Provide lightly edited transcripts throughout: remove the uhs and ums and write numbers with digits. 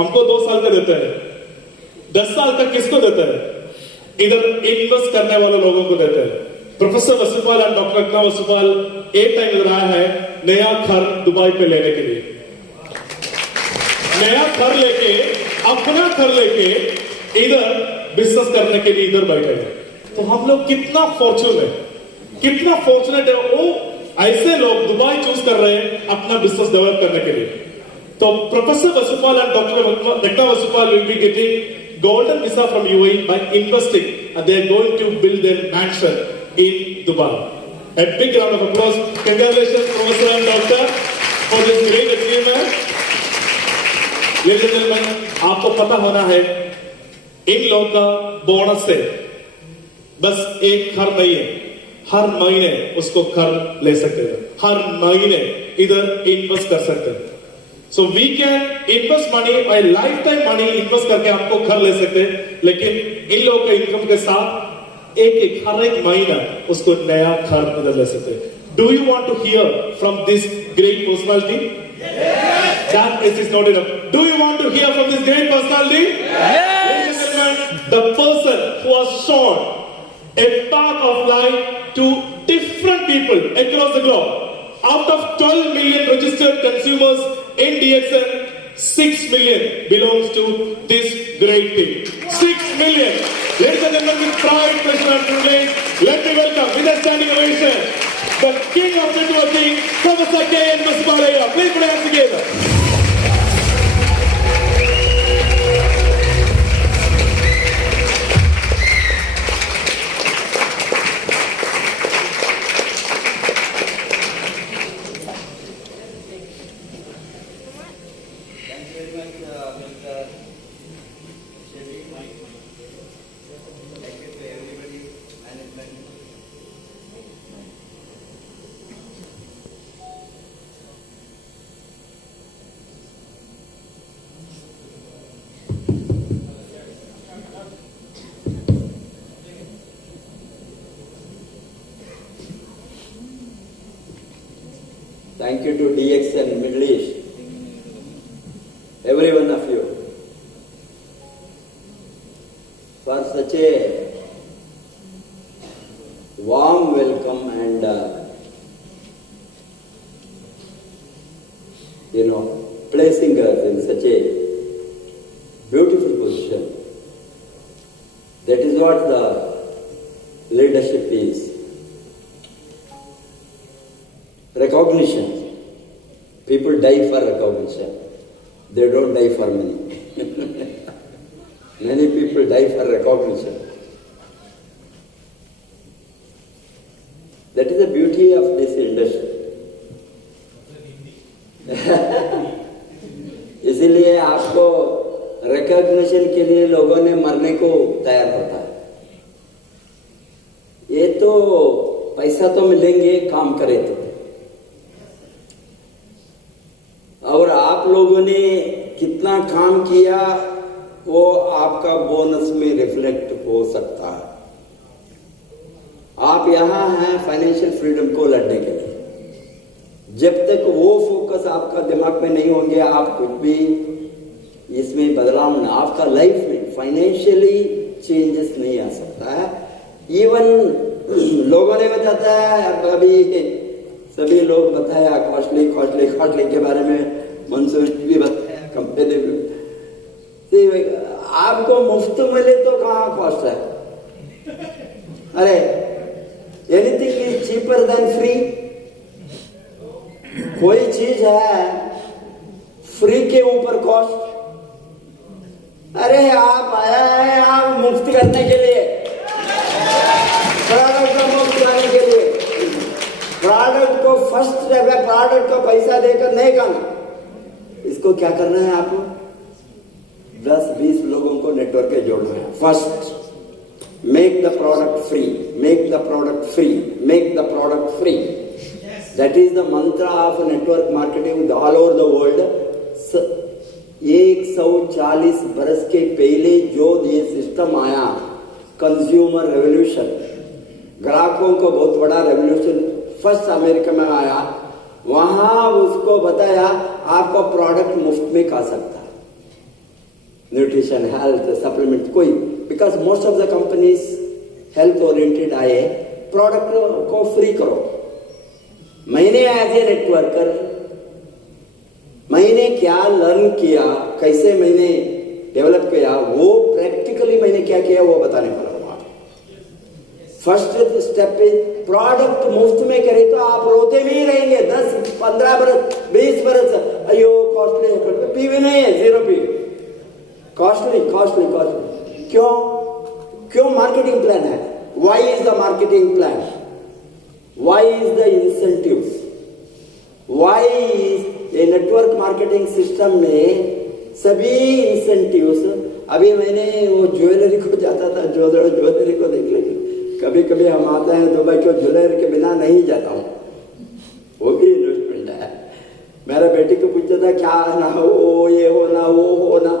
हमको 2 साल का देता है, 10 साल का किसको देता है? इधर इन्वेस्ट करने वाले लोगों को देता है। प्रोफेसर वसुपाल और डॉक्टर रत्ना वसुपाल एक टाइम इधर आया है नया घर दुबई पे लेने के लिए, नया घर लेके, अपना घर लेके इधर बिजनेस करने के लिए इधर बैठे हैं। तो हम लोग कितना फॉर्चूनेट है, कितना फॉर्चुनेट है, वो ऐसे लोग दुबई चूज कर रहे हैं अपना बिजनेस डेवलप करने के लिए। तो professor Vasupal and doctor Ratna Vasupal will be getting golden visa from UAE by investing, and they are going to build their mansion in Dubai. A big round of applause. Congratulations, Professor and Doctor, for this great achievement. Ladies and gentlemen, आपको पता होना है इन लोगों का bonus से बस एक घर नहीं है, हर महीने उसको घर ले सकते हैं, हर महीने इधर इन्वेस्ट कर सकते हैं। So we can invest money, by lifetime money invest करके आपको घर ले सकते हैं, लेकिन इन लोगों के इनकम के साथ एक हर एक महीना उसको नया घर इधर ले सकते हैं। Do you want to hear from this great personality? Yes. That is not enough. Do you want to hear from this great personality? Yes. Ladies and gentlemen, the person who has shown a path of life to different people across the globe. Out of 12 million registered consumers in DXN, 6 million belongs to this great team. 6 million. Ladies and gentlemen, with pride, pleasure and privilege, let me welcome with a standing ovation the king of networking, Professor K.N. Vasupalia. Please put your hands together. Thank you to DXN Middle East, every one of you, for such a warm welcome and placing us in such a beautiful position. That is what the leadership is. Recognition. People die for recognition. They don't die for money. Many people die for recognition. That is the beauty of this industry. इसीलिए आपको recognition के लिए लोगों ने मरने को तैयार होता है। ये तो पैसा तो मिलेंगे, काम करे तो। और आप लोगों ने कितना काम किया वो आपका बोनस में रिफ्लेक्ट हो सकता है। आप यहां हैं फाइनेंशियल फ्रीडम को लड़ने के लिए। जब तक वो फोकस आपका दिमाग में नहीं होंगे, आप कुछ भी इसमें बदलाव ना, आपका लाइफ में फाइनेंशियली चेंजेस नहीं आ सकता है। इवन लोगों ने बताता है, अभी सभी लोग बताया कॉस्टली के बारे में, मंसूर भी बताया, कंपनी भी। आपको मुफ्त मिले तो कहाँ कॉस्ट है? अरे anything is cheaper than free. कोई चीज है फ्री के ऊपर कॉस्ट? अरे आप आया है आप मुफ्त करने के लिए, प्रोडक्ट को मुफ्त करने के लिए। प्रोडक्ट को फर्स्ट प्रोडक्ट को पैसा देकर नहीं करना। इसको क्या करना है? आपको 10-20 लोगों को नेटवर्क में जोड़ना है। First, make the product free, make the product free, make the product free. That is the mantra of network marketing all over the world. 140 बरस के पहले जो ये सिस्टम आया, कंज्यूमर रेवोल्यूशन, ग्राहकों को बहुत बड़ा रेवोल्यूशन फर्स्ट अमेरिका में आया। वहां उसको बताया आपका प्रोडक्ट मुफ्त में खा सकता है। न्यूट्रिशन, हेल्थ, सप्लीमेंट कोई, because most of the companies health oriented आए, प्रोडक्ट को फ्री करो। मैंने एज ए नेटवर्कर मैंने क्या लर्न किया, कैसे मैंने डेवलप किया, वो प्रैक्टिकली मैंने क्या किया वो बताने वाला हूं। फर्स्ट स्टेप इज प्रोडक्ट मुफ्त में करे तो आप रोते भी रहेंगे 10, 15 बरस, 20 बरस, अयो कॉस्टली है, पीवी नहीं है, 0 पी, कॉस्टली कॉस्टली कॉस्टली। क्यों मार्केटिंग प्लान है? Why is the marketing plan? Why is the incentives? Why is a network marketing system में सभी इंसेंटिव्स। अभी मैंने वो ज्वेलरी को जाता था, ज्वेलरी को देख लेंगे, कभी कभी हम आते हैं दुबई को, ज्वेलरी के बिना नहीं जाता हूँ, वो भी इन्वेस्टमेंट है। मेरा बेटी को पूछता था क्या ना हो, ये हो ना, वो हो ना,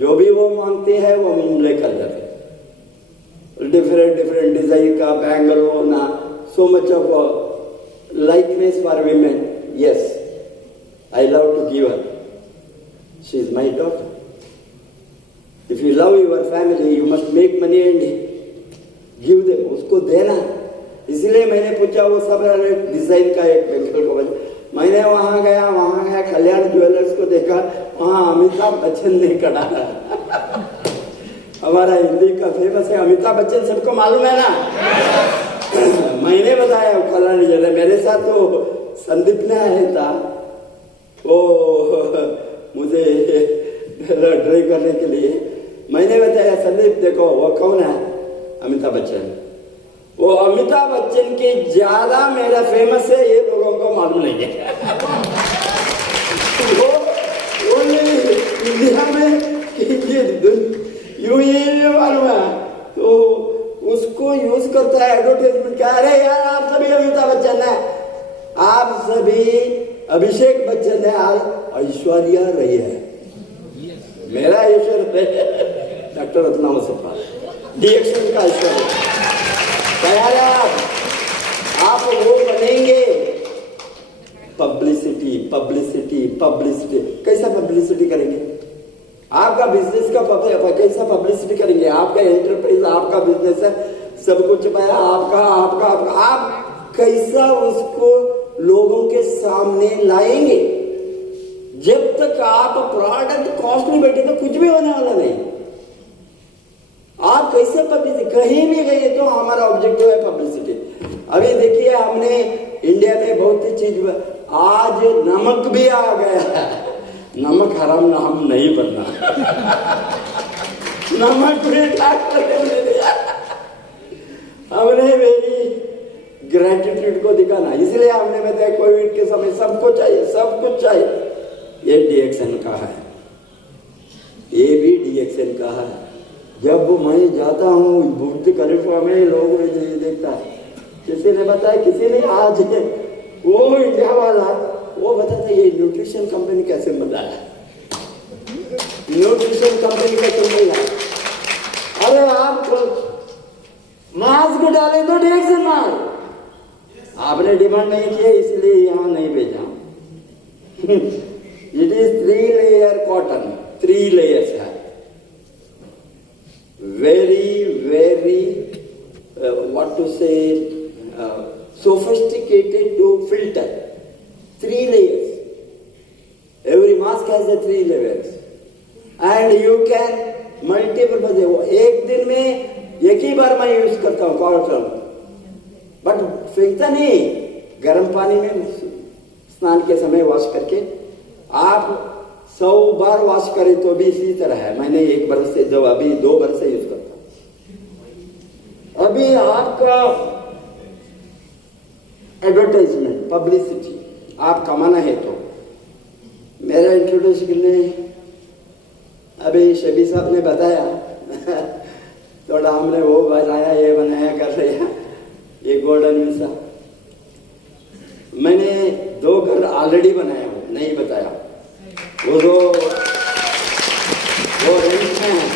जो भी वो मांगते हैं वो हम लेकर जाते, डिफरेंट डिजाइन का बैंगल हो ना, so much of likeness for women. Yes, I love to give her. She is my daughter. If you love your family, you must make money and give them. उसको देना। इसलिए मैंने पूछा वो सब डिजाइन का एक बैंगल को बजा। मैंने वहां गया कल्याण ज्वेलर्स को देखा, वहां अमिताभ बच्चन ने खड़ा हमारा हिंदी का फेमस है अमिताभ बच्चन, सबको मालूम है ना। मैंने बताया कल्याण ज्वेलर, मेरे साथ तो संदीप ने आया था, वो मुझे ड्राइव करने के लिए। मैंने बताया संदीप देखो वो कौन है, अमिताभ बच्चन। वो अमिताभ बच्चन के ज्यादा मेरा फेमस है, ये लोगों को मालूम नहीं है। वो इंडिया में यूं ये मालूम है, तो उसको यूज करता है एडवर्टाइजमेंट क्या। अरे यार आप सभी अमिताभ बच्चन है, आप सभी अभिषेक बच्चन है, आज ऐश्वर्या रही है। मेरा ऐश्वर्या डॉक्टर रत्ना मुसफ्फा, डीएक्शन का ऐश्वर्या। तैयार है आप वो बनेंगे। पब्लिसिटी पब्लिसिटी पब्लिसिटी, कैसा पब्लिसिटी करेंगे? आपका बिजनेस का कैसा पब्लिसिटी करेंगे? आपका एंटरप्राइज, आपका बिजनेस है, सब कुछ पाया आपका आपका आपका, आप कैसा उसको लोगों के सामने लाएंगे? जब तक आप प्रोडक्ट कॉस्ट में बैठे तो कुछ भी होने वाला नहीं। आप कैसे पब्लिसिटी, कहीं भी गए तो हमारा ऑब्जेक्टिव है पब्लिसिटी। अभी देखिए हमने इंडिया में बहुत सी चीज, आज नमक भी आ गया है, नमक हराम ना हम नहीं बनना। नमक भी ले लिया हमने, मेरी ग्रेटिट्यूड को दिखाना, इसलिए हमने बताया कोविड के समय सबको चाहिए, सब कुछ चाहिए। ये डीएक्शन का है, ये भी डीएक्शन का है। जब मैं जाता हूँ बुर्ज खलीफा में, लोग देखता है, किसी ने बताया, किसी ने आज वो इंडिया वाला वो बताता ये न्यूट्रिशन कंपनी कैसे बनाया, न्यूट्रिशन कंपनी कैसे बनाया। अरे आप मास्क डाले तो डीएक्शन मार, आपने डिमांड नहीं किया इसलिए यहां नहीं भेजा। It is 3 layer cotton, 3 layers है, वेरी वेरी व्हाट टू से sophisticated to filter, 3 layers. Every mask has the 3 layers and you can multiple। एक दिन में एक ही बार मैं यूज करता हूँ कॉटन, बट फेंकता नहीं, गर्म पानी में स्नान के समय वॉश करके। आप 100 बार वॉश करें तो भी इसी तरह है। मैंने 1 बरस से, जो अभी 2 बरस से यूज करता हूं। अभी आपका एडवर्टाइजमेंट पब्लिसिटी आप कमाना है तो मेरा इंट्रोडक्शन में अभी शबी साहब ने बताया थोड़ा हमने वो बनाया, ये बनाया, कर रहे हैं, ये गोल्डन विसा। मैंने 2 घर ऑलरेडी बनाया हूं, नहीं बताया, वो रेंट में है।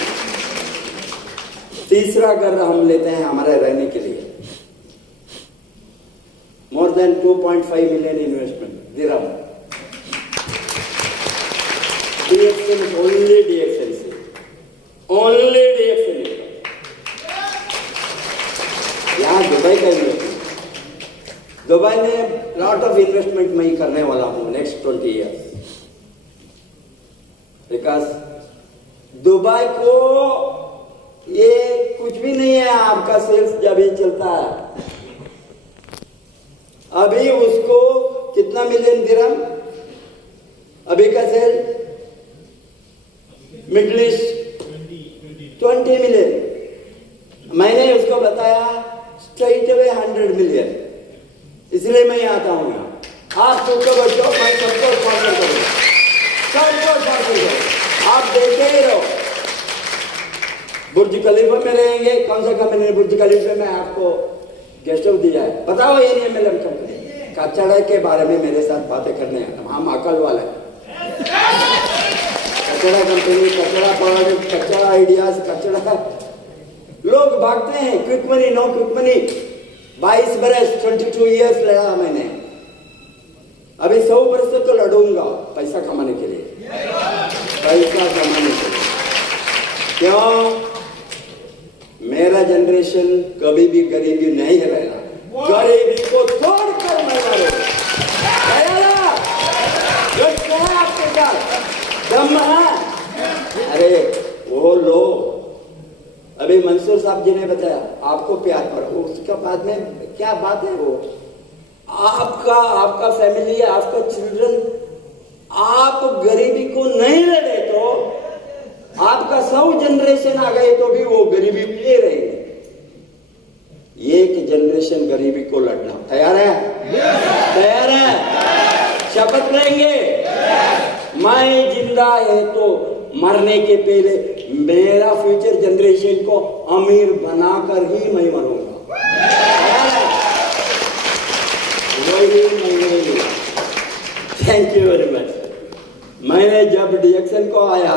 तीसरा घर हम लेते हैं हमारे रहने के लिए। More than 2.5 million investment dirham. DXN, only DXN से ओनली DXN। यहाँ दुबई का इन्वेस्टमेंट, दुबई में लॉट ऑफ इन्वेस्टमेंट मैं ही करने वाला हूँ नेक्स्ट 20 ईयर्स, बिकॉज दुबई को ये कुछ भी नहीं है आपका सेल्स जब ही चलता है। अभी उसको कितना मिलियन दिरहम अभी का सेल, मिडिल ईस्ट 20 मिलियन। मैंने उसको बताया स्ट्रेट अवे 100 मिलियन, इसलिए मैं आता हूं यहाँ। आप सबको बच्चों, मैं सबको स्पॉन्सर करूंगा, सबको स्पॉन्सर करूंगा। आप देखे ही रहो, बुर्ज खलीफा में रहेंगे, कौन सा कंपनी ने बुर्ज खलीफा में आपको गेस्ट हाउस दिया है बताओ? ये नहीं MLM कंपनी। कचड़ा के बारे में मेरे साथ बातें करने हैं, हम अकल वाले हैं। कचड़ा कंपनी, कचड़ा प्रोडक्ट, कचड़ा आइडियाज, कचड़ा, लोग भागते हैं। Quick money, no quick money. 22 बरस 22 ईयर्स लड़ा मैंने, अभी 100 बरस तो लड़ूंगा पैसा कमाने के लिए, पैसा कमाने के लिए। क्यों? मेरा जनरेशन कभी भी गरीबी नहीं रहना, गरीबी को तोड़कर मैं लड़ूंगा। आपके साथ दम है? अरे वो लो, अभी मंसूर साहब जी ने बताया आपको प्यार करो, उसका बाद में क्या बात है? वो आपका फैमिली, आपका चिल्ड्रन, आप गरीबी को नहीं लड़े तो आपका 100 जनरेशन आ गए तो भी वो गरीबी में ले रहेंगे। एक जनरेशन गरीबी को लड़ना तैयार है? तैयार है? शपथ लेंगे? मैं जिंदा है तो मरने के पहले मेरा फ्यूचर जनरेशन को अमीर बनाकर ही मैं मरूंगा। Thank you very much. मैंने जब DXN को आया,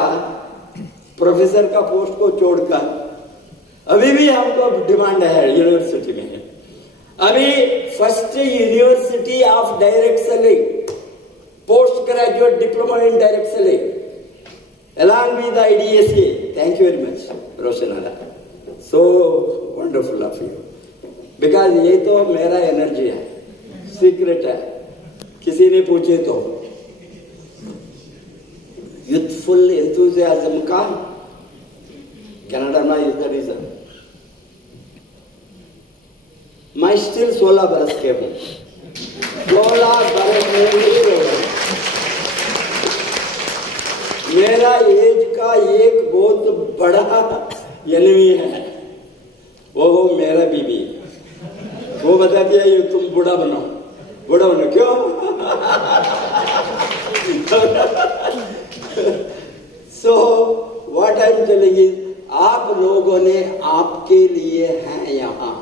प्रोफेसर का पोस्ट को छोड़कर, अभी भी हमको डिमांड है यूनिवर्सिटी में। अभी first university of direct selling, post graduate diploma in direct selling along with IDSA. Thank you very much, Roshanara. So wonderful of you. Because ये तो मेरा एनर्जी है, सीक्रेट है। किसी ने पूछे तो यूथफुल एंथुजियाज्म का कनाडा में इज द रीजन। मैं स्टिल 16 बरस के हूँ, 16 बरस में नहीं रहा। मेरा एज का एक बहुत बड़ा एनिमी है, वो मेरा बीबी। वो बताती है ये तुम बूढ़ा बनो, बूढ़ा बनो। क्यों? So what I am telling is, आप लोगों ने आपके लिए हैं यहाँ।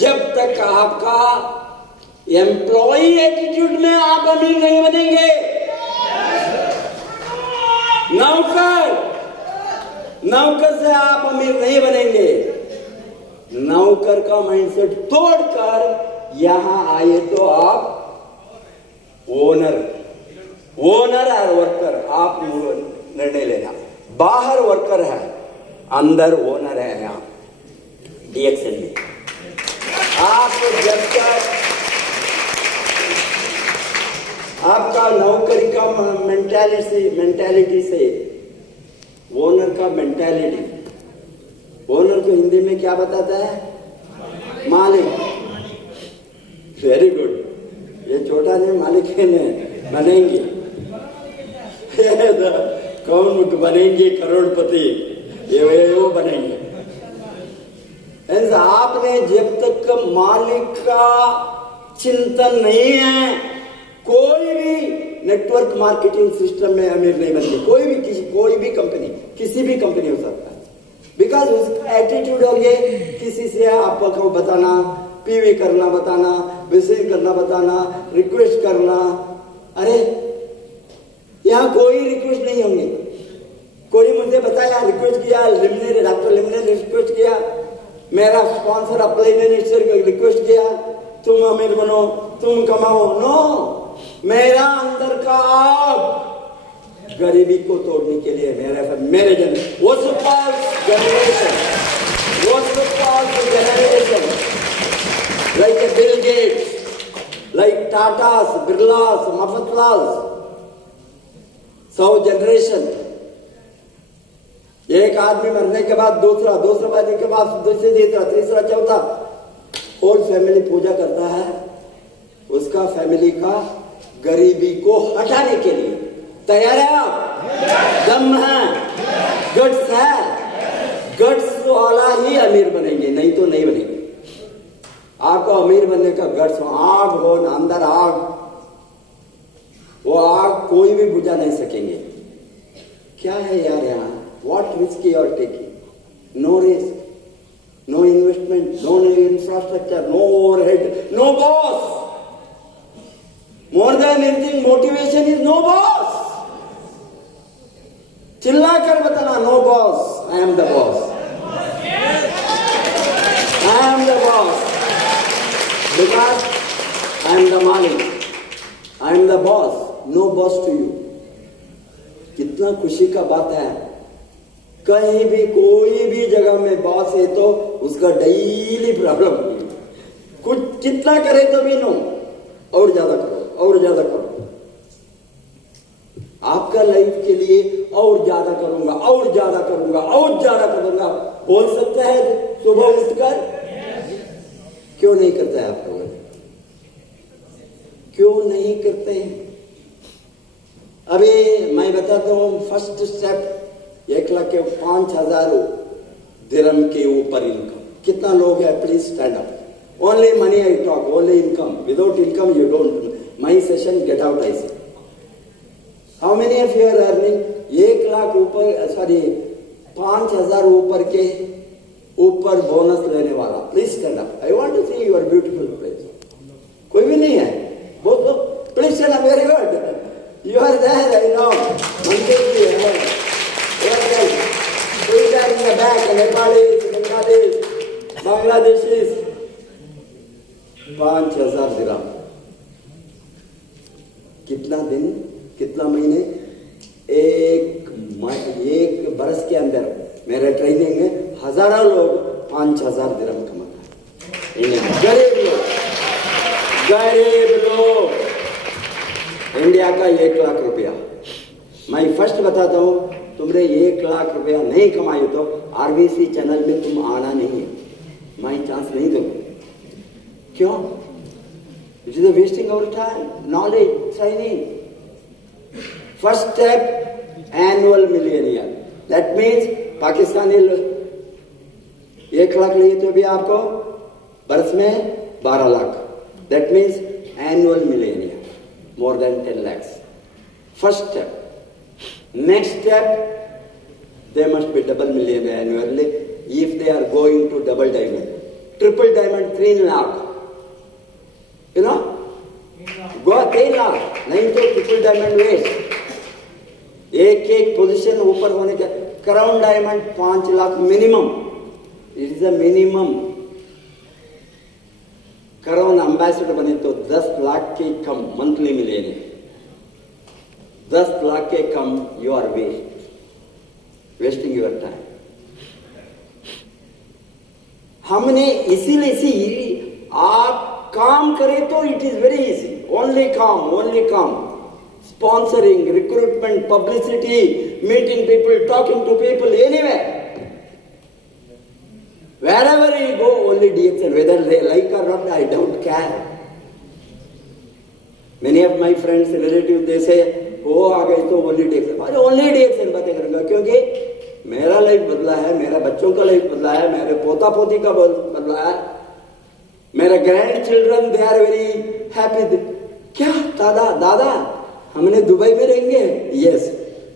जब तक आपका एम्प्लॉय एटीट्यूड में आप अमीर नहीं बनेंगे, नौकर से आप अमीर नहीं बनेंगे। नौकर का माइंडसेट तोड़कर यहां आए तो आप ओनर और वर्कर, आप निर्णय लेना। बाहर वर्कर है, अंदर ओनर है। यहाँ DXN में आप जब तक आपका नौकरी का मेंटालिटी से ओनर का मेंटालिटी, ओनर को हिंदी में क्या बताता है? मालिक। Very good. ये छोटा नहीं, मालिक है ने बनेंगे। कौन बनेंगे करोड़पति? ये वो बनेंगे। आपने जब तक मालिक का चिंतन नहीं है, कोई भी नेटवर्क मार्केटिंग सिस्टम में अमीर नहीं बनते। कोई भी कंपनी, किसी भी कंपनी हो सकता है। बिकॉज उसका एटीट्यूड हो गया, किसी से आपको बताना, पीवी करना बताना, विजिट करना बताना, रिक्वेस्ट करना। अरे यहाँ कोई रिक्वेस्ट नहीं होंगे। कोई मुझे बताया, रिक्वेस्ट किया, डॉक्टर लिम ने रिक्वेस्ट किया, मेरा स्पॉन्सर अप्लाई ने रिक्वेस्ट किया, तुम अमीर बनो, तुम कमाओ। नो, मेरा अंदर का आग गरीबी को तोड़ने के लिए मेरे जन वो super generation. What to call the generation? Like a Bill Gates, like Tatas, Birlas, Mafatlals. 100 generation. एक आदमी मरने के बाद दूसरा, दूसरा मरने के बाद दूसरा, तीसरा, तीसरा, चौथा, होल फैमिली पूजा करता है उसका फैमिली का गरीबी को हटाने के लिए। तैयार है आप? दम है, गट्स है, गट्स वाला ही अमीर बनेंगे, नहीं तो नहीं बनेंगे। आपको अमीर बनने का गट्स हो, आग हो ना अंदर आग, वो आग कोई भी बुझा नहीं सकेंगे। क्या है यार यहाँ? What risk you are taking? No risk, no investment, no infrastructure, no overhead, no boss. More than anything, motivation is no boss. चिल्ला कर बताना, no boss. I am the boss. I am the boss. Because I am the Malik. I am the boss. No boss to you. कितना खुशी का बात है। कहीं भी कोई भी जगह में बॉस है तो उसका डेली प्रॉब्लम, कुछ कितना करे तो भी नो, और ज्यादा करो, और ज्यादा करो। आपका लाइफ के लिए और ज्यादा करूंगा, और ज्यादा करूंगा, और ज्यादा करूंगा बोल सकता है सुबह उठकर? क्यों नहीं करता है आप लोग? क्यों नहीं करते हैं? अभी मैं बताता हूं, फर्स्ट स्टेप 1,05,000 दिरहम के ऊपर इनकम। कितना लोग है? Please stand up. Only money I talk, only income. Without income you don't my session, get out I say. How many of you are earning? 1,00,000 ऊपर, सॉरी 5,000 ऊपर के ऊपर बोनस लेने वाला, please stand up. I want to see your beautiful place. कोई भी नहीं है? बहुत लोग, please stand up. Very good, you are there, I know. मंदिर भी है, in the back, Nepalese, Bangladeshis, 5,000 दिरहम। कितना दिन, कितना महीने? एक बरस के अंदर मेरे ट्रेनिंग में हजारों लोग 5,000 दिरहम कमाते हैं। गरीब लोग, गरीब लोग। इंडिया का 1,00,000 रुपया। मैं फर्स्ट बताता हूं, तुमने 1,00,000 रुपया नहीं कमाए तो आरबीसी चैनल में तुम आना नहीं है, मैं चांस नहीं दूंगा। क्यों? It is wasting our time, knowledge, training. First step, annual millionaire. That means Pakistani 1,00,000 लिए तो भी आपको बरस में 12 lakh. That means annual millionaire, more than 10 lakhs। First step. Next step, they must be double millionaire annually if they are going to double diamond. Triple diamond 3 lakh. You know? Go 3 lakh. नहीं तो triple diamond waste. एक एक position ऊपर होने का। Crown diamond 5 lakh minimum. It is a minimum. Crown ambassador बने तो 10 लाख के कम मंथली मिलेंगे। 10 लाख के कम, you are wasting your time. हमने इसीलिए आप काम करें तो it is very easy. Only काम, ओनली काम। Sponsoring, recruitment, publicity, meeting people, talking to people, anywhere, wherever you go, only DXN, whether they like or not, I don't care. Many of my friends, relatives, they say, वो आ गए तो only DXN। अरे only DXN बातें करूंगा, क्योंकि मेरा life बदला है, मेरा बच्चों का लाइफ बदला है, मेरे पोता पोती का बदला है, मेरे grandchildren, they are very happy. क्या दादा, दादा हमने दुबई में रहेंगे? यस,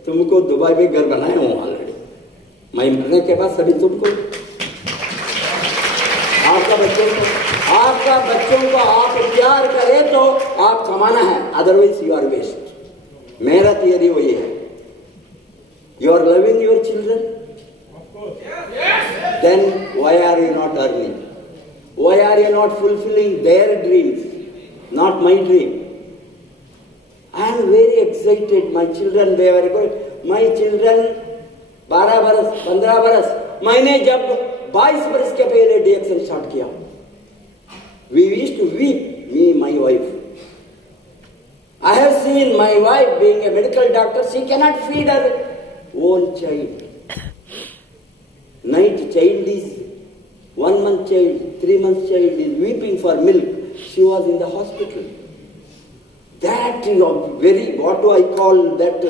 तुमको दुबई में घर बनाए हूं ऑलरेडी। मैं मरने के बाद सभी तुमको, आपका बच्चों को आप प्यार करें तो आप कमाना है, अदरवाइज यू आर वेस्ट। मेरा थियरी वही है। You are loving your children, then why are you not earning? Why are you not fulfilling their dreams, not my dream? I am very excited. My children, they were good. My children, 12 बरस, 15 बरस, मैंने जब 22 वर्ष के पहले डिएक्शन start किया, we used to weep, me, my wife. I have seen my wife being a medical doctor, she cannot feed her own child. Night child is 1 month child, 3 months child is weeping for milk. She was in the hospital. That very, what do I call that,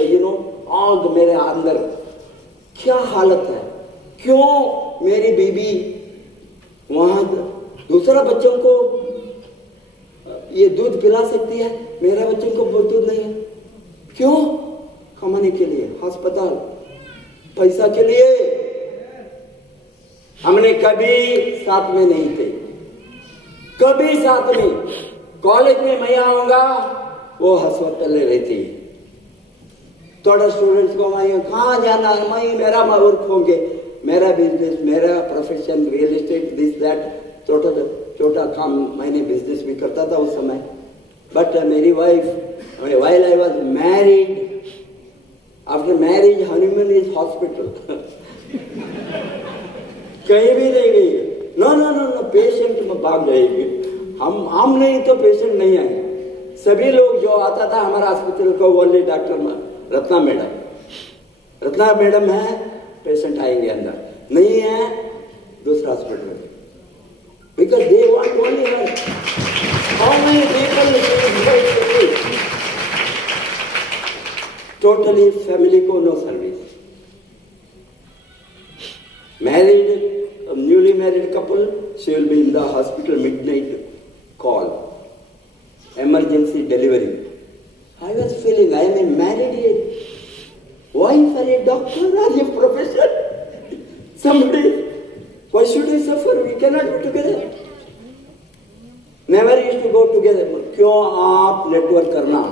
आग मेरे अंदर, क्या हालत है, क्यों मेरी बीबी वहां दूसरा बच्चों को ये दूध पिला सकती है, मेरा बच्चों को दूध नहीं है, क्यों? कमाने के लिए, अस्पताल, पैसा के लिए। हमने कभी साथ में नहीं थे, कभी साथ में। कॉलेज में मैं आऊंगा, वो अस्पताल में रहती है। थोड़ा स्टूडेंट्स को मैं कहाँ जाना है, मैं मेरा वर्क होंगे, मेरा बिजनेस, मेरा profession, real estate, this that, छोटा काम मैंने बिजनेस भी करता था उस समय। बट मेरी wife, while I was married, after marriage honeymoon is hospital. कहीं भी नहीं गई, नो पेशेंट में भाग जाएगी। हम नहीं तो पेशेंट नहीं आए। सभी लोग जो आता था हमारा हॉस्पिटल को, ओनली डॉक्टर रत्ना मैडम है, पेशेंट आएंगे अंदर, नहीं है दूसरा हॉस्पिटल में, because they want only her. How many people totally family को no service. Married, newly married couple, she will be in the hospital midnight call, emergency delivery. I was feeling I am a married yet. Wife or a doctor or a profession? Somebody, why should we suffer? We cannot be together. Never used to go together. क्यों आप network करना?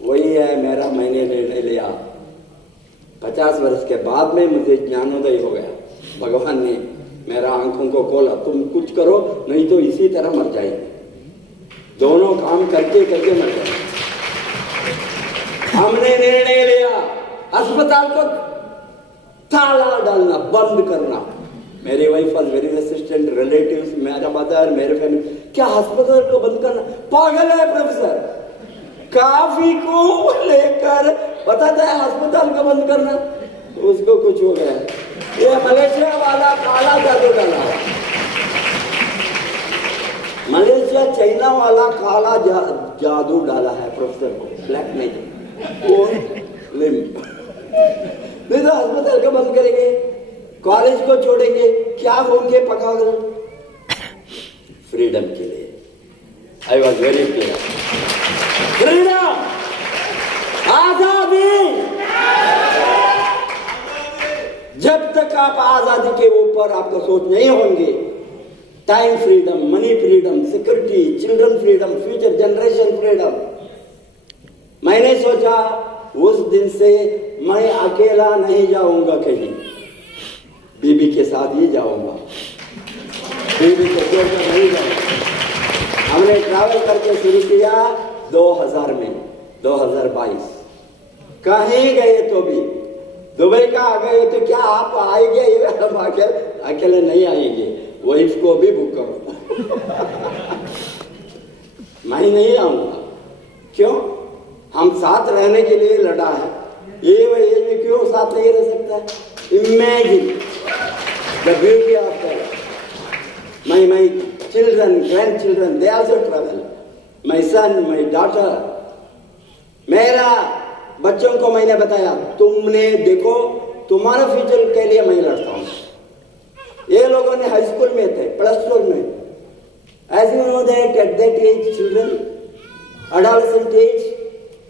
वही है मेरा, मैंने निर्णय लिया। 50 वर्ष के बाद में मुझे ज्ञानोदय हो गया। भगवान ने मेरा आंखों को खोला, तुम कुछ करो नहीं तो इसी तरह मर जाएंगे। दोनों काम करके करके मर जाएंगे। हमने निर्णय लिया अस्पताल को ताला डालना, बंद करना। मेरी wife was very resistant, relatives, मेरा मदर, मेरे फैमिली, क्या अस्पताल को बंद करना? पागल है प्रोफेसर, काफी को लेकर बताता है अस्पताल को बंद करना। उसको कुछ हो गया, ये मलेशिया वाला काला जादू डाला, मलेशिया चाइना वाला काला जादू डाला है प्रोफेसर को, ब्लैक नहीं, वो लिम्प। नहीं तो अस्पताल को बंद करेंगे, कॉलेज को छोड़ेंगे, क्या होंगे पकागल? फ्रीडम के लिए I was very clear. Freedom, आजादी। जब तक आप आजादी के ऊपर आपका सोच नहीं होंगे, time freedom, money freedom, security, children freedom, future generation freedom. मैंने सोचा उस दिन से मैं अकेला नहीं जाऊंगा कहीं, बीबी के साथ ही जाऊंगा, बीबी को छोड़कर नहीं जाऊंगा। हमने ट्रैवल करके शुरू किया 2000 में, 2022। कहीं गए तो भी, दुबई का आ गए तो क्या आप आएंगे? हम अकेले नहीं आएंगे, वाइफ को भी बुक करो। मैं नहीं आऊंगा, क्यों? हम साथ रहने के लिए लड़ा है, ये में क्यों साथ नहीं रह सकता? Imagine the beauty of that. My children, grand children, they also travel, my son, my daughter. मेरा बच्चों को मैंने बताया, तुमने देखो तुम्हारा फ्यूचर के लिए मैं लड़ता हूं। ये लोगों ने हाई स्कूल में थे, +2 में, as you know that at that age children, adolescent age,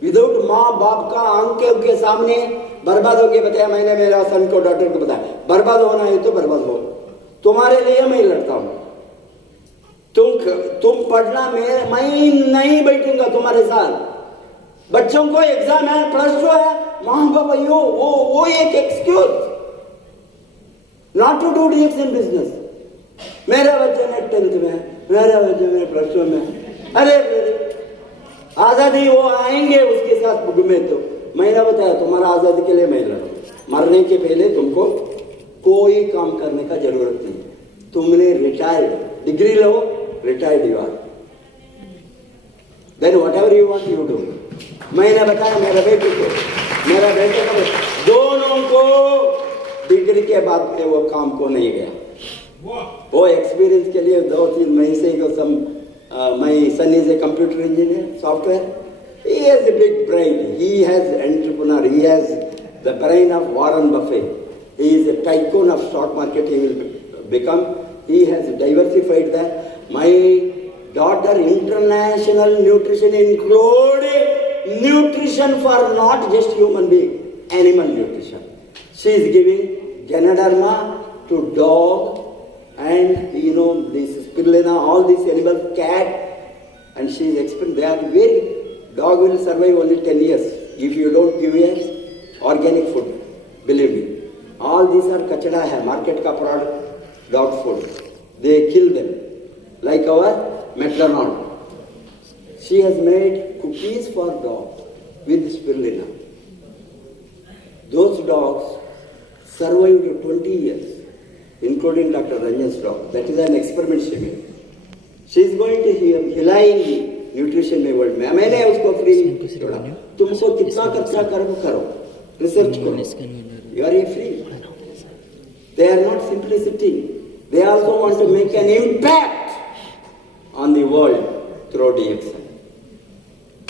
without माँ बाप का आंखें के सामने बर्बाद हो गए। बताया मैंने मेरा सन को, डॉक्टर को बताया, बर्बाद होना है तो बर्बाद हो, तुम्हारे लिए मैं लड़ता हूं। तुम पढ़ना, मैं नहीं बैठूंगा तुम्हारे साथ। बच्चों को एग्जाम है, +2 है, माँ बाप वो एक एक्सक्यूज नॉट टू डू डिएक्शन बिजनेस। मेरे बच्चे ने 10th में, मेरे बच्चे मेरे +2 में। अरे आजादी वो आएंगे उसके साथ घूमे तो मैंने बताया तुम्हारा आजादी के लिए मैं लड़ूं, मरने के पहले तुमको कोई काम करने का जरूरत नहीं। तुमने रिटायर्ड, डिग्री लो, retired you are, then whatever you want you do. मैंने बताया मेरे बेटे को दोनों को डिग्री के बाद में वो काम को नहीं गया। वो एक्सपीरियंस के लिए 2-3 महीने को my son is a computer engineer, software. He has a big brain. He has entrepreneur. He has the brain of Warren Buffett. He is a tycoon of stock market. He will become. He has diversified that. My daughter, international nutrition, including nutrition for not just human being, animal nutrition. She is giving Ganoderma to dog and this spirulina, all these animals, cat, and she is experienced. They are very. Dog will survive only 10 years if you don't give it organic food. Believe me. All these are kachada hai, market ka product, dog food. They kill them. Like our McDonald. She has made cookies for dogs with spirulina. Those dogs survived 20 years, including Dr. Ranjan's dog. That is an experiment she made. She is going to Hilai nutrition में world में मैंने उसको free छोड़ा। तुमको कितना खर्चा करो, research करो, you are free. They are not simply sitting, they also want to make an impact on the world through DXN।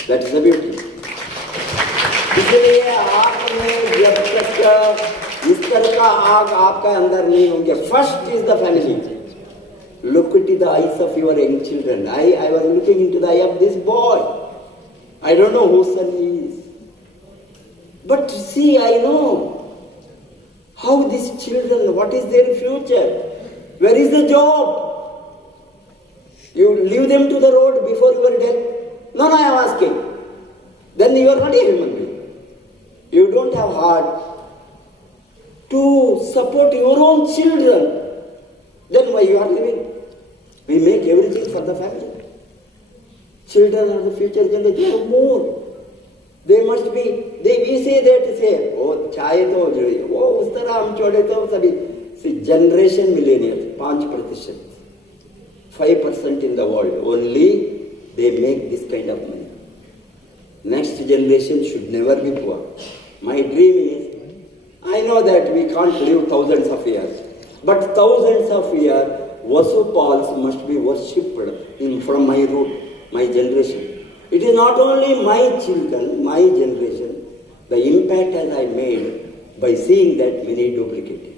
That is the beauty. इसलिए आपने जब तक इस तरह का आग आपका अंदर नहीं होंगे, first is the family. Look into the eyes of your young children. I was looking into the eye of this boy. I don't know whose son he is. But see, I know how these children, what is their future? Where is the job? You leave them to the road before your death? No, I am asking. Then you are not a human being. You don't have heart to support your own children. Then why you are living? We make everything for the family. Children are the future generation. They have more. They must be. We say, oh, चाहे तो वो उस तरह हम छोड़े तो सभी. See, generation millennials 5%, 5% in the world only they make this kind of money. Next generation should never be poor. My dream is, I know that we can't live thousands of years. But thousands of years, Vasupals must be worshipped from my root, my generation. It is not only my children, my generation, the impact as I made by seeing that many duplicated.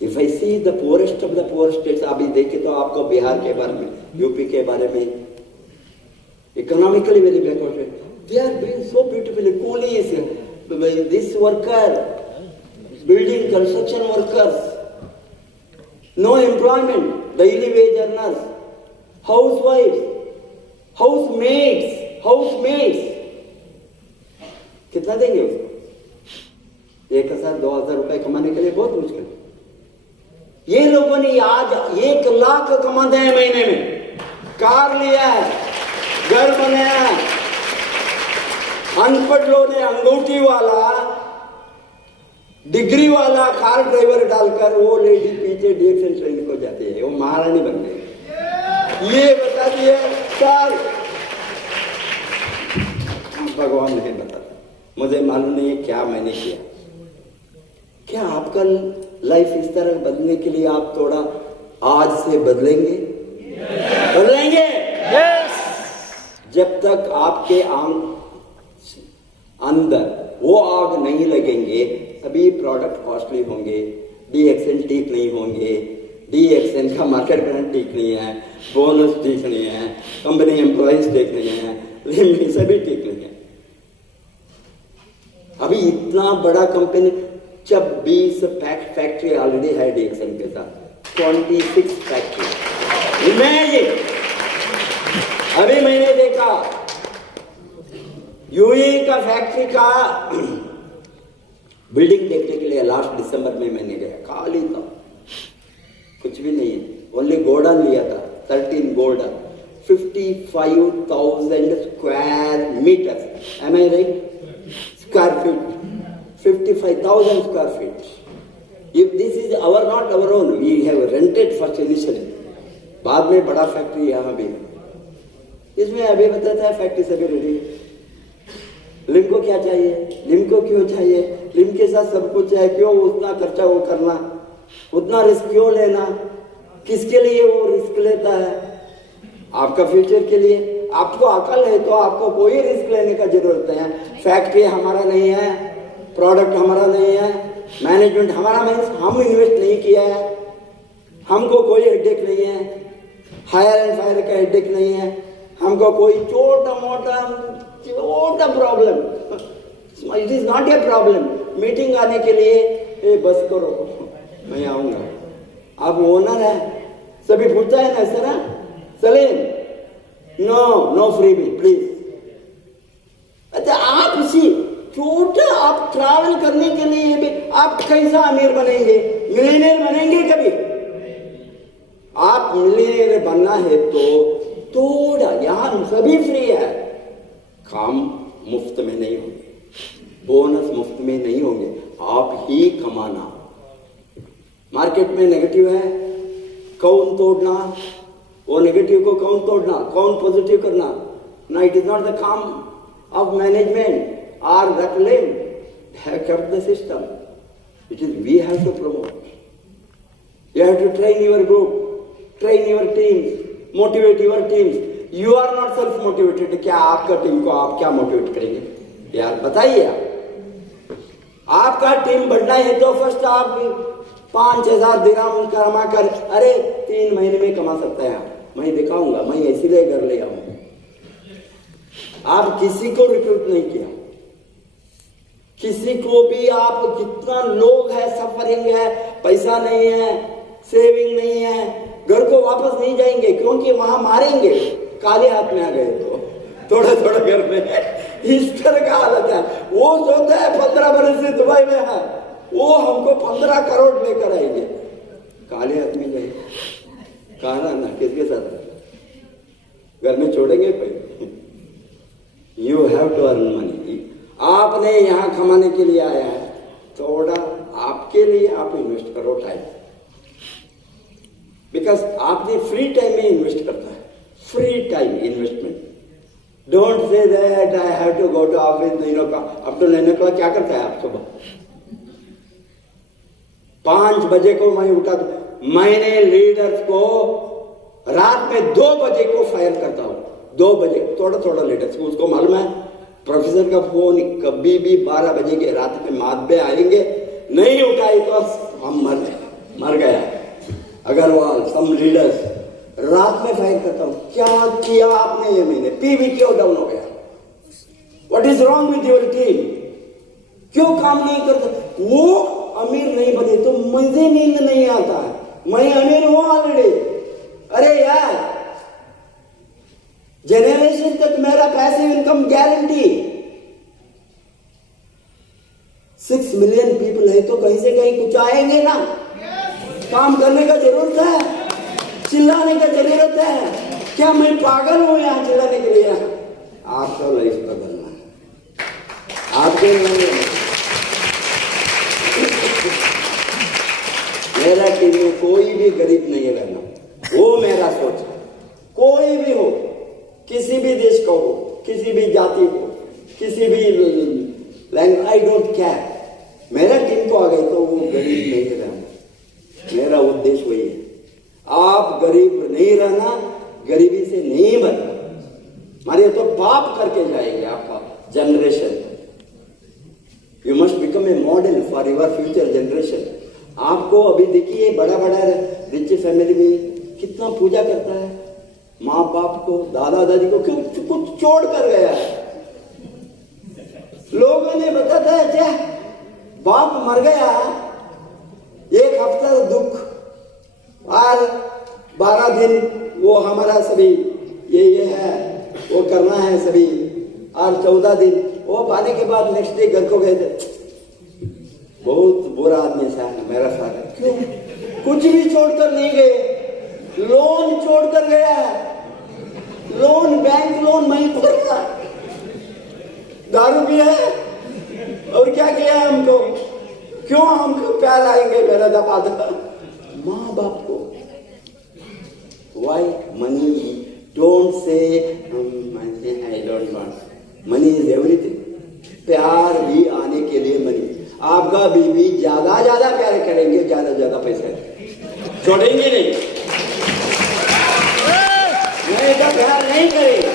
If I see the poorest of the poor states, अभी देखे तो आपको बिहार के बारे में, UP के बारे में, economically very backward. They are doing so beautifully. Coolies, this worker, building construction workers, no employment, daily wage earners, housewives, housemaids, कितना देंगे उसको? 1,000-2,000 रुपए कमाने के लिए बहुत मुश्किल। ये लोगों ने आज 1 लाख कमाते हैं महीने में, कार लिया है, घर बनाया है। अनपढ़ लोगों ने अंगूठी वाला, डिग्री वाला कार ड्राइवर डालकर वो लेडी पीछे DXN ट्रेन को जाती है, वो महारानी बन गई। ये बता दिए सर, भगवान नहीं बताता, मुझे मालूम नहीं है क्या मैंने किया। क्या आपका लाइफ इस तरह बदलने के लिए आप थोड़ा आज से बदलेंगे? बदलेंगे? जब तक आपके अंदर वो आग नहीं लगेंगे, सभी प्रोडक्ट कॉस्टली होंगे, DXN ठीक नहीं होंगे, DXN का मार्केट ब्रांड ठीक नहीं है, बोनस ठीक नहीं है, कंपनी एम्प्लॉइज ठीक नहीं है, सभी ठीक नहीं है। अभी इतना बड़ा कंपनी 26 फैक्ट्री ऑलरेडी है DXN के साथ, 26 फैक्ट्री। इमेजिन, अभी मैंने देखा UAE का फैक्ट्री का बिल्डिंग देखने के लिए लास्ट दिसंबर में मैंने गया, खाली था, कुछ भी नहीं है, ओनली गोडाउन लिया था, 13 godown, 55,000 square metre, am I right? Square feet, 55,000 square feet, If this is our not our own, we have rented first initially. बाद में बड़ा फैक्ट्री यहाँ भी है। इसमें अभी बताता है फैक्ट्री सभी रेडी। लिम को क्या चाहिए, लिम को क्यों चाहिए, लिम के साथ सब कुछ है, क्यों उतना खर्चा वो करना, उतना रिस्क क्यों लेना, किसके लिए वो रिस्क लेता है? आपका फ्यूचर के लिए। आपको अकल है तो आपको कोई रिस्क लेने का जरूरत नहीं है। फैक्ट्री हमारा नहीं है, प्रोडक्ट हमारा नहीं है, मैनेजमेंट हमारा मीन्स हम इन्वेस्ट नहीं किया है, हमको कोई हेडेक नहीं है, हायर एंड फायर का हेडेक नहीं है, हमको कोई छोटा मोटा problem, it is not a problem. Meeting आने के लिए ए बस करो मैं आऊंगा, आप ओनर है, सभी पूछता है ना ऐसा ना, Salim no free bill please. अच्छा आप इसी छोटा आप ट्रैवल करने के लिए भी आप कैसा अमीर बनेंगे, मिलियनेयर बनेंगे कभी? आप मिलियनेयर बनना है तो थोड़ा, यहां सभी फ्री है, काम मुफ्त में नहीं होंगे, बोनस मुफ्त में नहीं होंगे, आप ही कमाना। मार्केट में नेगेटिव है, कौन तोड़ना, वो नेगेटिव को कौन तोड़ना, कौन पॉजिटिव करना ना। इट इज नॉट द काम of management or that lame have kept the system. It is we have to promote. You have to train your group, train your teams, motivate your teams. You are not self motivated. क्या आपका team को आप क्या motivate करेंगे यार, बताइए आप। आपका टीम बढ़ना है तो फर्स्ट आप 5,000 दिरहम कमा कर, अरे 3 महीने में कमा सकते हैं आप, मैं दिखाऊंगा, मैं इसीलिए घर ले आऊंगा। आप किसी को रिक्रूट नहीं किया, किसी को भी आप, कितना लोग है सफरिंग है, पैसा नहीं है, सेविंग नहीं है, घर को वापस नहीं जाएंगे क्योंकि वहां मारेंगे, काले हाथ में आ गए तो थोड़ा थोड़ा घर में है, इस तरह का हालत है। वो सोचता है 15 बरस से दुबई में है, वो हमको 15 करोड़ लेकर आएंगे, काले हाथ में जाएंगे, कहा ना किसके साथ घर में छोड़ेंगे कोई? You have to earn money. आपने यहां कमाने के लिए आया है, थोड़ा आपके लिए आप इन्वेस्ट करो टाइम, बिकॉज आपने फ्री टाइम में इन्वेस्ट करता है, free time investment. Don't say that I have to go to office 9 o'clock। अब तो 9 o'clock क्या करता है आप सुबह 5 बजे को मैं उठा, मैंने लीडर्स को रात में 2 बजे को फायर करता हूं, 2 बजे थोड़ा थोड़ा लीडर्स को, उसको मालूम है प्रोफेसर का फोन कभी भी 12 बजे के रात में मादबे आएंगे, नहीं उठाई तो हम मर गया। अग्रवाल सम लीडर्स रात में फायर करता हूं, क्या किया आपने ये महीने, पीवी क्यों डाउन हो गया, what is wrong with your team, क्यों काम नहीं करते? वो अमीर नहीं बने तो मुझे नींद नहीं आता है, मैं अमीर हूं ऑलरेडी। अरे यार जनरेशन तक मेरा passive income guarantee. 6 million people है तो कहीं से कहीं कुछ आएंगे ना, काम करने का जरूरत है, चिल्लाने का जरूरत है। क्या मैं पागल हूं यहाँ चिल्लाने के लिए? आपका लाइफ बदलना है, आपके मेरा टीम में कोई भी गरीब नहीं रहना, वो मेरा सोच है। कोई भी हो, किसी भी देश का हो, किसी भी जाति को, किसी भी लैंग्वेज, आई डोंट केयर, मेरा टीम को आ गई तो वो गरीब नहीं रहना, मेरा उद्देश्य वही है। आप गरीब नहीं रहना, गरीबी से नहीं बनना, मारे तो पाप करके जाएंगे आपका generation. You must become a model for your future generation. आपको अभी देखिए बड़ा रिच फैमिली में कितना पूजा करता है, माँ बाप को, दादा दादी को क्यों कुछ छोड़ कर गया है। लोगों ने बताया है क्या, बाप मर गया, 1 हफ्ता दुख और 12 दिन वो हमारा सभी ये है, वो करना है सभी, और 14 दिन वो पाने के बाद नेक्स्ट डे घर को गए थे, बहुत बुरा आदमी सा मेरा साथ। क्यों? कुछ भी छोड़कर नहीं गए, लोन छोड़कर गया है, लोन बैंक लोन नहीं भर रहा, दारू पिया है और क्या किया हमको, क्यों हमको प्यार आएंगे मेरा दामाद? माँ बाप को। Why money? Don't say I don't want. Money is everything. प्यार भी आने के लिए मनी। आपका बीवी ज्यादा ज्यादा प्यार करेंगे, ज्यादा ज्यादा पैसा छोड़ेंगे नहीं तो प्यार नहीं करेंगे।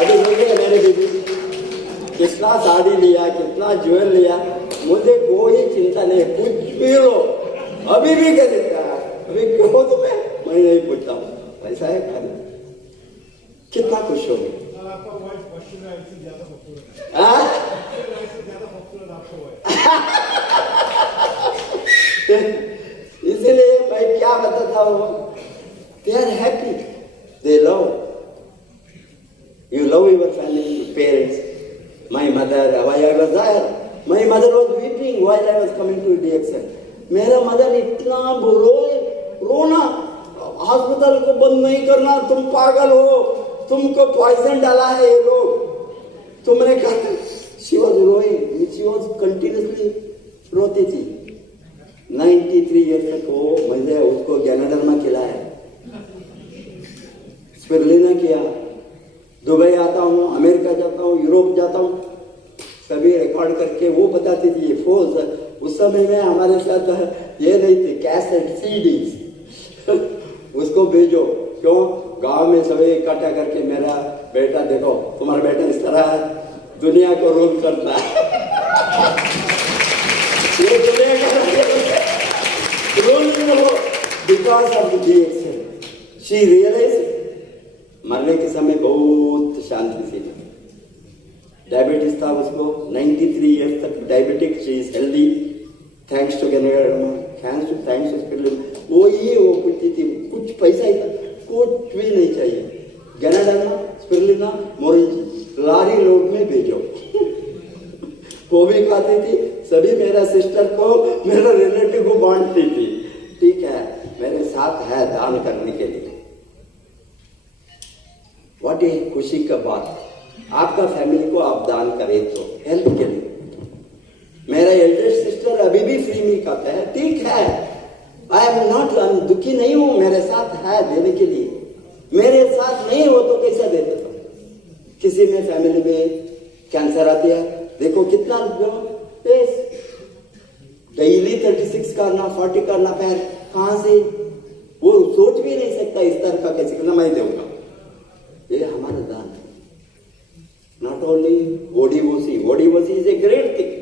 अभी देखिए मेरे बीवी कितना साड़ी लिया, कितना ज्वेल लिया, मुझे कोई चिंता नहीं, कुछ भी लो अभी भी कह देता है, अभी क्यों तुम्हें? मैं नहीं पूछता हूँ, पैसा है खाना। कितना खुश हो गए। इसलिए मैं क्या बताता हूँ, they are happy, they love, you love your family, parents. My mother, while I was there, my mother was weeping while I was coming to DXL. मेरा मदर इतना रोना, हॉस्पिटल को बंद नहीं करना, तुम पागल हो, तुमको पॉइजन डाला है ये लोग, तुमने कहा। She was growing, she was continuously रोती थी। 93 ईयर तक वो मुझे उसको ज्ञानाडर्मा खिलाया, स्पिरुलिना किया, दुबई आता हूँ, अमेरिका जाता हूँ, यूरोप जाता हूँ, सभी रिकॉर्ड करके वो बताती थी। ये फोर्स उस समय में हमारे साथ ये नहीं थे कैसेट सीडीज उसको भेजो, क्यों गांव में सभी इकट्ठा करके मेरा बेटा देखो, तुम्हारा बेटा इस तरह है, दुनिया को रूल करता है। ये दुनिया का rule because of DXL। She realize मरने के समय बहुत शांति से। डायबिटीज था उसको, 93 ईयर्स तक diabetic, she is healthy thanks to thanks to वो ही वो पूछती थी, कुछ पैसा ही था, कुछ भी नहीं चाहिए, गनाडाना स्पिरुलिना मोरिंजी लारी लोड में भेजो। वो भी खाती थी, सभी मेरा सिस्टर को, मेरा रिलेटिव को बांटती थी। ठीक है, मेरे साथ है दान करने के लिए। व्हाट इज खुशी का बात, आपका फैमिली को आप दान करें तो हेल्प के लिए। मेरा एल्डेस्ट सिस्टर अभी भी फ्री में खाता है, ठीक है, आई एम नॉट, दुखी नहीं हूं, मेरे साथ है देने के लिए। मेरे साथ नहीं हो तो कैसा दे देता हूं। किसी में फैमिली में कैंसर आती है, देखो कितना डेली 36 करना, 40 करना, पैर कहां से, वो सोच भी नहीं सकता इस तरह का कैसे करना, मैं दूंगा। ये हमारा दान है। Not only ODVOC is a great thing.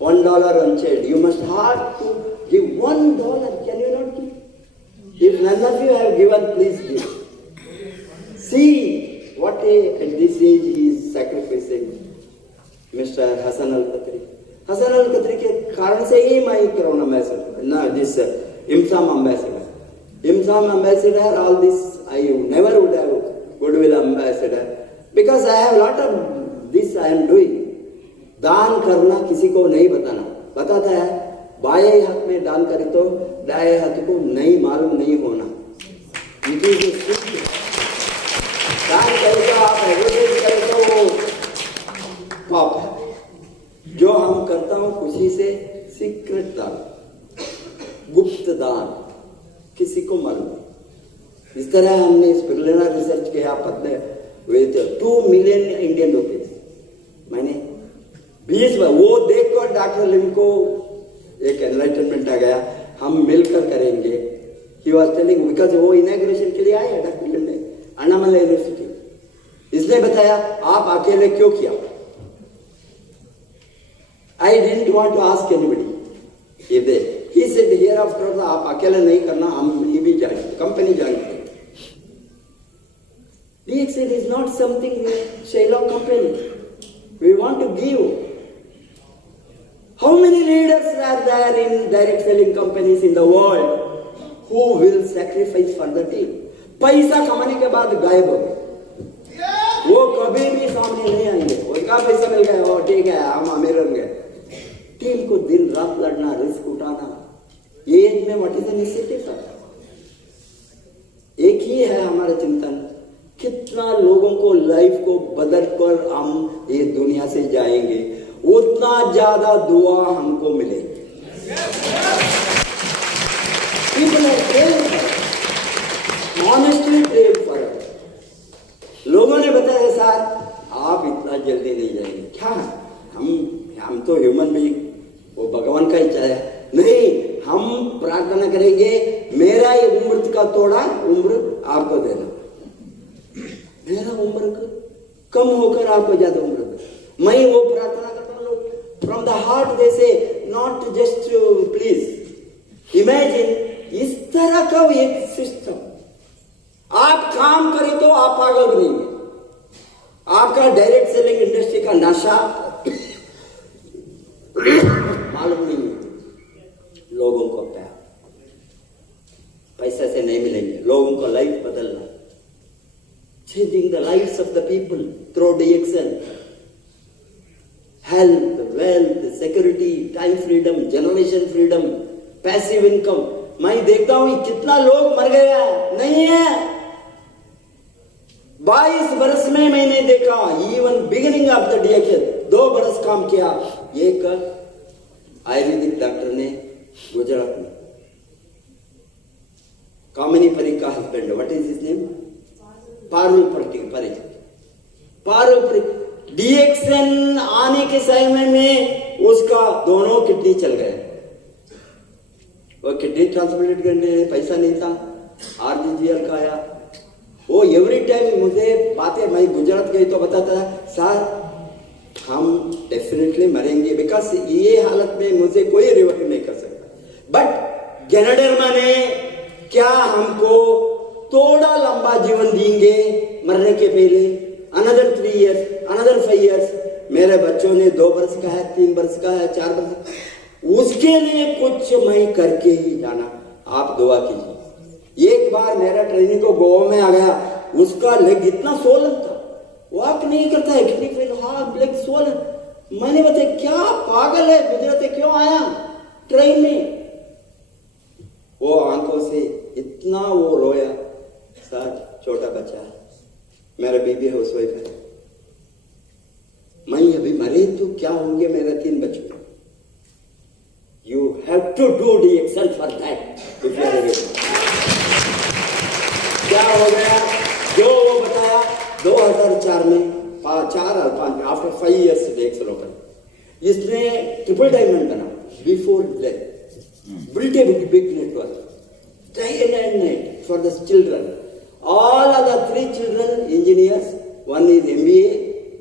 $1 unchained. You must have to give $1. Can you not give? If none of you have given, please give. See what at this age he is sacrificing. Mr. Hassan Al-Khatri. Hassan Al-Khatri के कारण से ही मैं corona ambassador, ना this IMSAM ambassador. IMSAM ambassador, all this I never would have goodwill ambassador. Because I have lot of this I am doing. दान करना किसी को नहीं बताना, बताता है बाएं हाथ में दान करे तो दाएं हाथ को नहीं मालूम नहीं होना। दान करे तो आप एडवर्टाइज करे तो वो पाप है। जो हम करता हूं खुशी से, सीक्रेट दान, गुप्त दान, किसी को मालूम। इस तरह हमने स्पिरुलिना रिसर्च किया पत्ने with 2 million Indian rupees। मैंने 20 बार वो देखकर डॉक्टर लिम को एक एनलाइटनमेंट आ गया, हम मिलकर करेंगे। ही वॉज टेलिंग, बिकॉज वो इनॉग्रेशन के लिए आए डॉक्टर लिम ने अन्नामलाई यूनिवर्सिटी। इसने बताया आप अकेले क्यों किया। I didn't want to ask anybody if they, he said here after आप अकेले नहीं करना, हम ही भी जाएंगे, कंपनी जाएंगे। DXL is not something Shylock company. We want to give. How many leaders are there in direct selling companies in the world who will sacrifice for the team? पैसा कमाने के बाद गायब हो गए, वो कभी भी सामने नहीं आएंगे। उनका पैसा मिल गया, वो ठीक है, हम अमीर हो गए। टीम को दिन रात लड़ना, रिस्क उठाना, ये एज में व्हाट इज द नेसेसिटी। एक ही है हमारा चिंतन, कितना लोगों को लाइफ को बदल कर हम ये दुनिया से जाएंगे। उतना ज्यादा दुआ हमको मिलेगी। People are praying for us. Honestly praying for us. लोगों ने बताया सर आप इतना जल्दी नहीं जाएंगे क्या, हम तो ह्यूमन बीइंग, वो भगवान का इच्छा है, नहीं हम प्रार्थना करेंगे मेरा ये उम्र का थोड़ा उम्र आपको देना, मेरा उम्र कम होकर आपको ज्यादा उम्र दे। मैं वो प्रार्थना करता हूँ, फ्रॉम द हार्ट दे से, नॉट जस्ट प्लीज इमेजिन, इस तरह का एक सिस्टम आप काम करें तो आप पागल बनेंगे। आपका डायरेक्ट सेलिंग इंडस्ट्री का नशा मालूम नहीं है, लोगों को प्यार पैसे से नहीं मिलेंगे, लोगों का लाइफ बदलना, changing the lives of the people through DXN, health, wealth, security, time freedom, generation freedom, passive income। मैं देखता हूं कितना लोग मर गया नहीं है, 22 बरस में मैंने देखा, even beginning of the DXN 2 बरस काम किया। एक आयुर्वेदिक डॉक्टर ने गुजरात में, कामिनी परी का husband, what is his name, Parul परी, DXN आने के समय में उसका दोनों किडनी चल गए, वो किडनी ट्रांसप्लांट करने पैसा नहीं था, RGGL का आया। वो एवरी टाइम मुझे बातें, मैं गुजरात गई तो बताता था सर हम डेफिनेटली मरेंगे, बिकॉज ये हालत में मुझे कोई रिवाइव नहीं कर सकता, बट गैनाडर्मा ने क्या हमको थोड़ा लंबा जीवन देंगे मरने के पहले, अनदर 3 years, अनदर 5 years। मेरे बच्चों ने 2 वर्ष का है, 3 वर्ष का है, 4 वर्ष, उसके लिए कुछ मैं करके ही जाना। आप दुआ कीजिए। एक बार मेरा ट्रेनिंग को गोवा में आ गया, उसका लेग इतना सोलन था, वॉक नहीं करता है, किडनी फेल, हाँ लेग सोलन। मैंने बताया क्या पागल है, गुजरात से क्यों आया ट्रेन में? वो आंखों से इतना वो रोया, सर छोटा बच्चा है, मेरा बीबी हाउसवाइफ है, मैं अभी मरे तो क्या होंगे मेरे 3 बच्चे। You have to do DXN for that if you are ready. क्या हो गया, जो वो बताया 2004 में 4 और 5 आफ्टर 5 years DXN ओपन, इसने ट्रिपल डायमंड बना, before death built a big network, day and night for the children. All other 3 children engineers, one is MBA,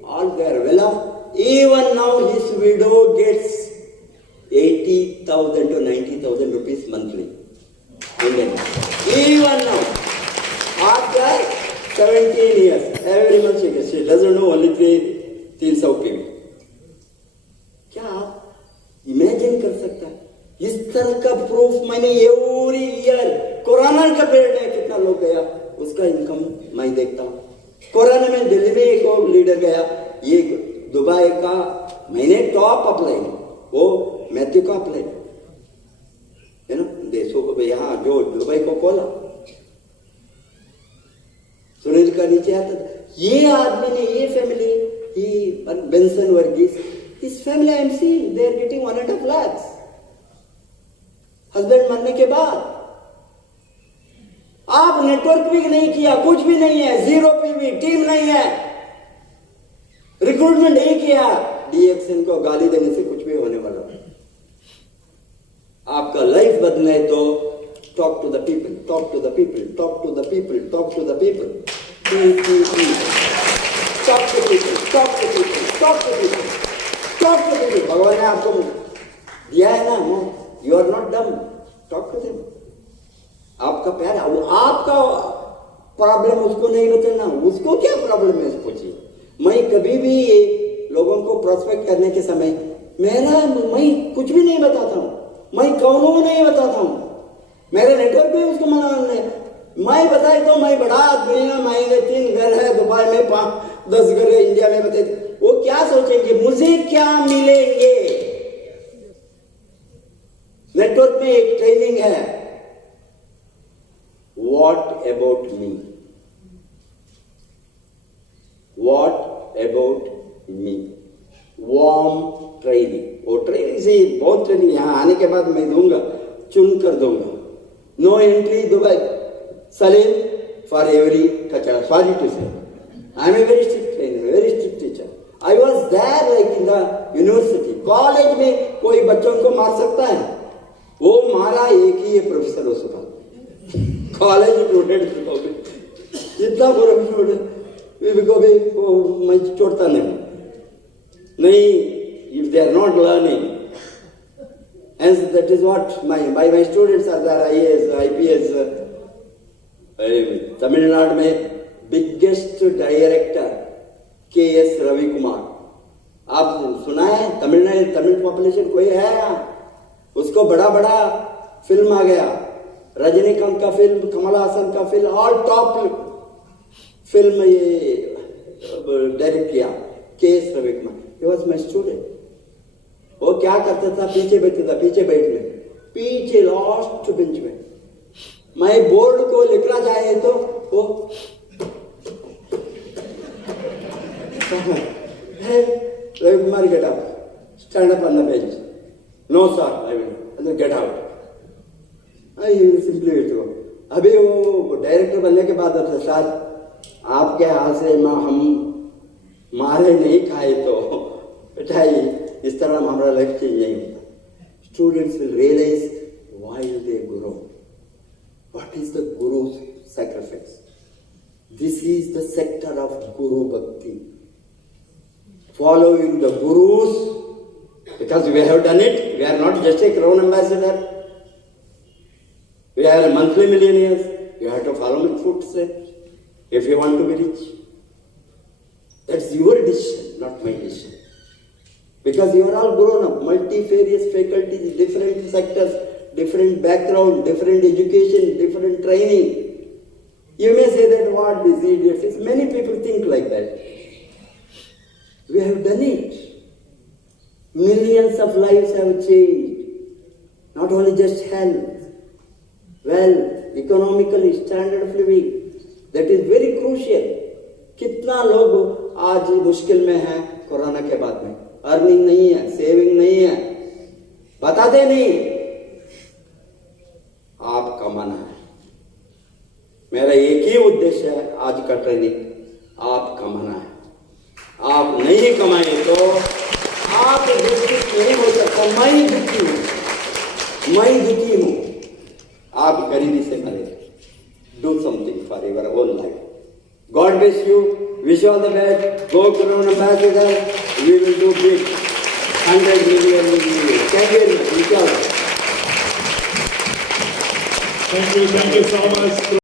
all they are well off. Even now his widow gets 80,000 to 90,000 rupees monthly. Indian. Even now, after 17 years, every month she gets, she doesn't know only 300 rupees. क्या आप imagine कर सकता है? इस तरह का proof मैंने every year, corona का पीरियड में कितना लोग गया, उसका इनकम मैं देखता हूँ। कोरोना में दिल्ली में एक लीडर गया, ये दुबई का, मैंने टॉप अप्लाई, वो मैथ्यू का अप्लाई है ना, देशों को यहाँ जो दुबई को खोला, सुनील का नीचे आता था। ये आदमी ने, ये family, he Benson Varghese, his family I am seeing, they are getting 1.5 lakhs. Husband मरने के बाद आप नेटवर्क भी नहीं किया, कुछ भी नहीं है, 0 PV, टीम नहीं है, रिक्रूटमेंट नहीं किया, DXN को गाली देने से कुछ भी होने वाला। आपका लाइफ बदलना है तो talk to the people, talk to the people, talk to the people, talk to the people, talk to people, talk to people, talk to people, talk to people. भगवान ने आपको दिया है ना, you are not dumb, talk to them. आपका प्यार, आपका problem उसको नहीं बताना, उसको क्या प्रॉब्लम है पूछिए। मैं कभी भी लोगों को प्रोस्पेक्ट करने के समय मैं कुछ भी नहीं बताता हूँ, मैं कौनों नहीं बताता हूँ, मेरे नेटवर्क भी उसको मना नहीं। मैं बताए तो मैं बड़ा आदमी हूँ, मैं 3 घर है दुबई में, 10 घर है इंडिया में, बताए वो क्या सोचेंगे, मुझे क्या मिलेंगे। नेटवर्क में एक ट्रेनिंग है, what about me, what about me, warm training से बहुत ट्रेनिंग यहाँ आने के बाद मैं दूंगा, चुन कर दूंगा. No entry Dubai. Salim for every कचरा. Sorry to say. I am a very strict trainer, very strict teacher. I was there like in the university. College में कोई बच्चों को मार सकता है? वो मारा एक ही है प्रोफेसर उसका. कॉलेज स्टूडेंट को भी जितना बुरा स्टूडेंट को भी मैं छोड़ता नहीं. If they are not learning, and that is what my students are there, IAS, IPS. Tamil Nadu में biggest director KS Ravi Kumar. आप सुना है? तमिल पॉपुलेशन कोई है यहाँ? उसको बड़ा बड़ा फिल्म आ गया. रजनीकांत का फिल्म, कमल हासन का फिल्म, ऑल टॉप फिल्म ये डायरेक्ट किया KS Ravi Kumar. He was my student. वो क्या करता था? पीछे बैठता था, पीछे लास्ट बेंच में. मैं बोर्ड को लिखना चाहे तो वो Ravi Kumar get out, stand up on the bench. No sir, I will get out. Simply wait हो. अभी वो डायरेक्टर बनने के बाद सर आपके हाथ से हम मारे नहीं खाए तो पिटाई, इस तरह हमारा लाइफ चेंज नहीं होता. Students will realise while they grow what is the guru sacrifice. This is the sector of guru bhakti. Following the gurus, because we have done it. We are not just a crown ambassador. We are monthly millionaires. You have to follow my footsteps if you want to be rich. That's your decision, not my decision. Because you are all grown up, multifarious faculties, different sectors, different background, different education, different training. You may say that what these idiots. Many people think like that. We have done it. Millions of lives have changed. Not only just health, wealth, economically, standard of living. That is very crucial. कितना लोग आज मुश्किल में हैं corona के बाद में. Earning नहीं है, सेविंग नहीं है, बताते नहीं. आप कमाना है. मेरा एक ही उद्देश्य है आज का ट्रेनिंग, आप कमाना है. आप नहीं कमाए तो आप दुखी नहीं हो सकता. मैं दुखी हूं. आप गरीबी से मरे. Do something for your own life. God bless you. Wish you all the best. Go Crown Ambassador. We will do big. 100 million. Thank you. Thank you so much.